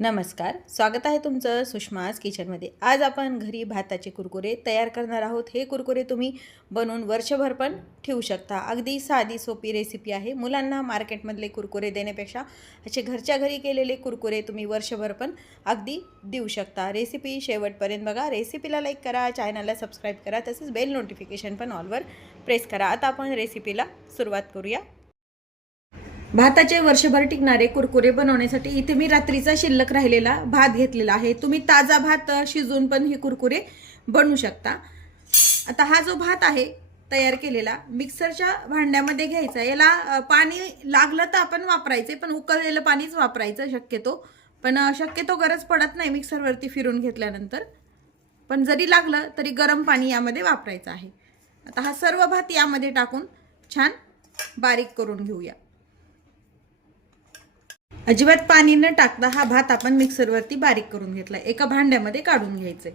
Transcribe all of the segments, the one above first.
नमस्कार, स्वागत आहे तुमचं सुषमाज किचनमध्ये। आज आपण घरी भाताचे कुरकुरे तयार करणार आहोत। हे कुरकुरे तुम्ही बनवून वर्षभर पण ठेवू शकता। अगदी साधी सोपी रेसिपी आहे। मुलांना मार्केटमधले कुरकुरे देण्यापेक्षा असे घरच्या घरी केलेले कुरकुरे तुम्ही वर्षभर पण अगदी देऊ शकता। रेसिपी शेवटपर्यंत बघा। रेसिपीला लाईक करा, चॅनलला सबस्क्राईब करा, तसेच बेल नोटिफिकेशन पण ऑलवर प्रेस करा। आता आपण रेसिपीला सुरुवात करूया। भाताचे वर्षभर टिकणारे कुरकुरे बनवण्यासाठी इथे मी रात्रीचा शिल्लक राहिलेला भात घेतलेला आहे। तुम्ही ताजा भात शिजवून पण हे कुरकुरे बनवू शकता। आता हा जो भात आहे तयार केलेला मिक्सरच्या भांड्यामध्ये घ्यायचा। याला पाणी लागलं तर आपण वापरायचे, पण उकळलेलं पाणीच वापरायचं शक्यतो। पण शक्यतो गरज पडत नाही मिक्सरवरती फिरून घेतल्यानंतर, पण जरी लागलं तरी गरम पाणी यामध्ये वापरायचं आहे। आता हा सर्व भात यामध्ये टाकून छान बारीक करून घेऊया। अजिबात पाणी न टाकता हा भात आपण मिक्सरवरती बारीक करून घेतला। एका भांड्यामध्ये काढून घ्यायचे।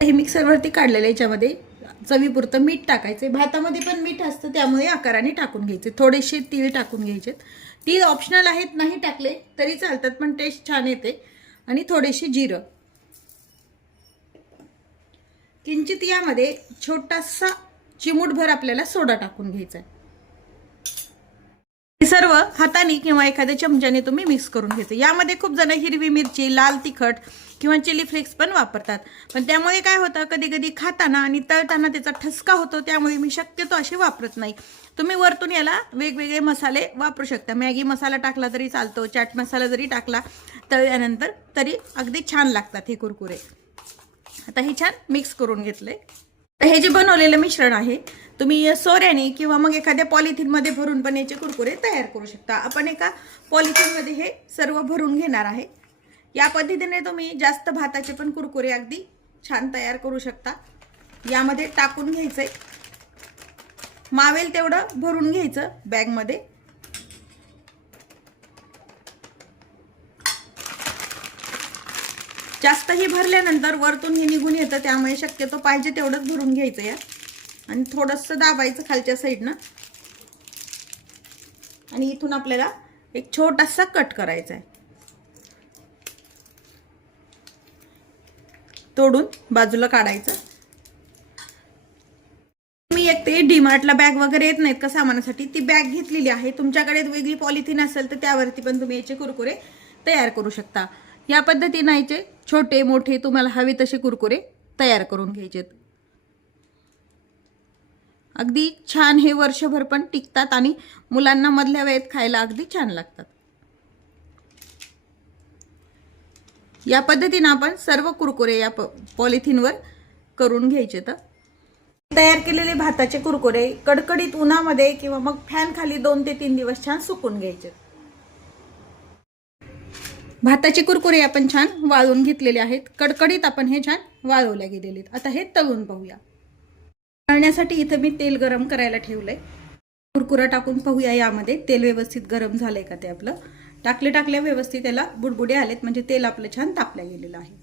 हे मिक्सरवरती काढलेले याच्यामध्ये चवीपुरतं मीठ टाकायचे। भातामध्ये पण मीठ असतं त्यामुळे आकाराने टाकून घ्यायचे। थोडेसे तीळ टाकून घ्यायचे। तीळ ऑप्शनल आहेत, नाही टाकले तरी चालतात, पण टेस्ट छान येते। आणि थोडेसे जिरं, किंचित यामध्ये छोटासा चिमूटभर आपल्याला सोडा टाकून घ्यायचा आहे। सर्व हाताने किंवा एखाद्या चमच्याने तुम्ही मिक्स करून घ्यायचं। यामध्ये खूप जण हिरवी मिरची, लाल तिखट किंवा चिली फ्लेक्स पण वापरतात, पण त्यामुळे काय होतं कधी कधी खाताना आणि तळताना त्याचा ठसका होतो, त्यामुळे मी शक्यतो असे वापरत नाही। तुम्ही वरतून याला वेगवेगळे मसाले वापरू शकता। मॅगी मसाला टाकला तरी चालतो, चाट मसाला जरी टाकला तळल्यानंतर तरी अगदी छान लागतात हे कुरकुरे। आता हे छान मिक्स करून घेतले। हे जे बनवलेलं मिश्रण आहे तुम्ही सोऱ्याने किंवा मग एखाद्या पॉलिथिन मध्ये भरून पण याचे कुरकुरे तयार करू शकता। आपण एका पॉलिथिन मध्ये हे सर्व भरून घेणार आहे। या पद्धतीने तुम्ही जास्त भाताचे पण कुरकुरे अगदी छान तयार करू शकता। यामध्ये टाकून घ्यायचे, मावेल तेवढं भरून घ्यायचं बॅग मध्ये। जास्तही भरल्यानंतर वरतून हे निघून येतं, त्यामुळे शक्यतो पाहिजे तेवढंच भरून घ्यायचं या। आणि थोडंसं दाबायचं खालच्या साईडनं, आणि इथून आपल्याला एक छोटासा कट करायचा आहे। तोडून बाजूला काढायचं। मी एक ते डीमार्टला बॅग वगैरे येत नाहीत का सामानासाठी, ती बॅग घेतलेली आहे। तुमच्याकडे वेगळी पॉलिथिन असेल तर त्यावरती पण तुम्ही याचे कुरकुरे तयार करू शकता। या पद्धतीने याचे छोटे मोठे तुम्हाला हवे तसे कुरकुरे तयार करून घ्यायचे। अगदी छान हे वर्षभर पण टिकतात आणि मुलांना मधल्या वेळेत खायला अगदी छान लागतात। या पद्धतीने आपण सर्व कुरकुरे या पॉलिथिनवर करून घ्यायचे। तर तयार केलेले भाताचे कुरकुरे कडकडीत उन्हामध्ये किंवा मग फॅन खाली 2 ते 3 दिवस छान सुकून घ्यायचे। भाताचे कुरकुरे आपण छान वाळवून घेतलेले आहेत। कडकडीत आपण हे छान वाळवले गेलेले आहेत। आता हे तळून पाहूया। तळण्यासाठी इथे मी तेल गरम करायला ठेवलंय। कुरकुरा टाकून पाहूया यामध्ये तेल व्यवस्थित गरम झालंय का ते। आपलं टाकल्या व्यवस्थित त्याला बुडबुडे आलेत, म्हणजे तेल आपलं छान तापलं गेलेलं आहे।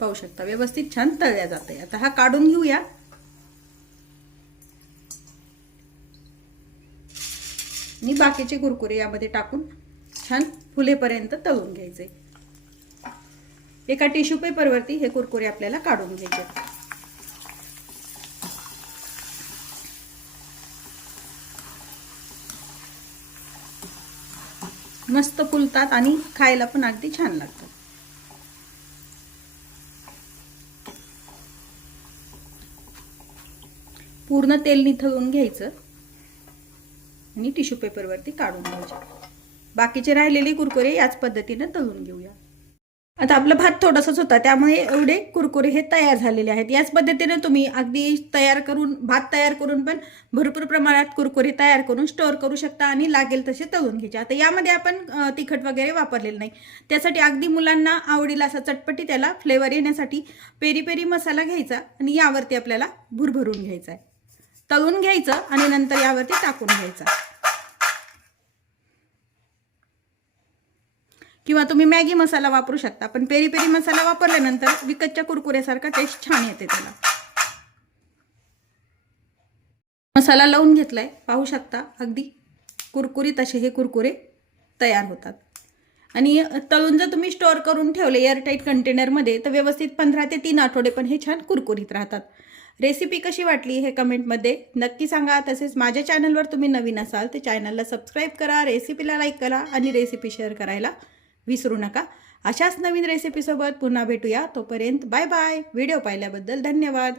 पाहू शकता व्यवस्थित छान तळल्या जाते। आता हा काढून घेऊया। आणि बाकीचे कुरकुरे यामध्ये टाकून छान फुलेपर्यंत तळून घ्यायचे। एका टिश्यू पेपरवरती हे कुरकुरे आपल्याला काढून घ्यायचे। मस्त फुलतात आणि खायला पण अगदी छान लागतात। पूर्ण तेल निथळून घ्यायचं आणि टिश्यू पेपरवरती काढून घ्यायचे। बाकीचे राहिलेले कुरकुरे याच पद्धतीने तळून घेऊया। आता आपला भात थोडासाच होता, त्यामुळे एवढे कुरकुरे हे तयार झालेले आहेत। याच पद्धतीने तुम्ही अगदी भात तयार करून पण भरपूर प्रमाणात कुरकुरे तयार करून स्टोअर करू शकता आणि लागेल तसे तळून घ्यायचे। आता यामध्ये आपण तिखट वगैरे वापरलेलं नाही, त्यासाठी अगदी मुलांना आवडीला असा चटपटी त्याला फ्लेवर येण्यासाठी पेरी पेरी मसाला घ्यायचा आणि यावरती आपल्याला भुरभरून घ्यायचा आहे। तळून घ्यायचं आणि नंतर यावरती टाकून घ्यायचं। किंवा तुम्ही मॅगी मसाला वापरू शकता, पण पेरी पेरी मसाला वापरल्यानंतर विकतच्या कुरकुऱ्यासारखा टेस्ट छान येते त्याला। मसाला लावून घेतलाय, पाहू शकता अगदी कुरकुरीत असे हे कुरकुरे तयार होतात. आणि तळून जर तुम्ही स्टोअर करून ठेवले एअरटाईट कंटेनरमध्ये तर व्यवस्थित 15 ते 3 आठवडे पण हे छान कुरकुरीत राहतात. रेसिपी कशी वाटली हे कमेंटमध्ये नक्की सांगा. तसेच माझ्या चॅनलवर तुम्ही नवीन असाल तर चॅनलला सबस्क्राईब करा, रेसिपीला लाईक करा आणि रेसिपी शेअर करायला विसरू नका. अशाच नवीन रेसिपीसोबत पुन्हा भेटूया. तोपर्यंत बाय बाय. व्हिडिओ पाहिल्याबद्दल धन्यवाद.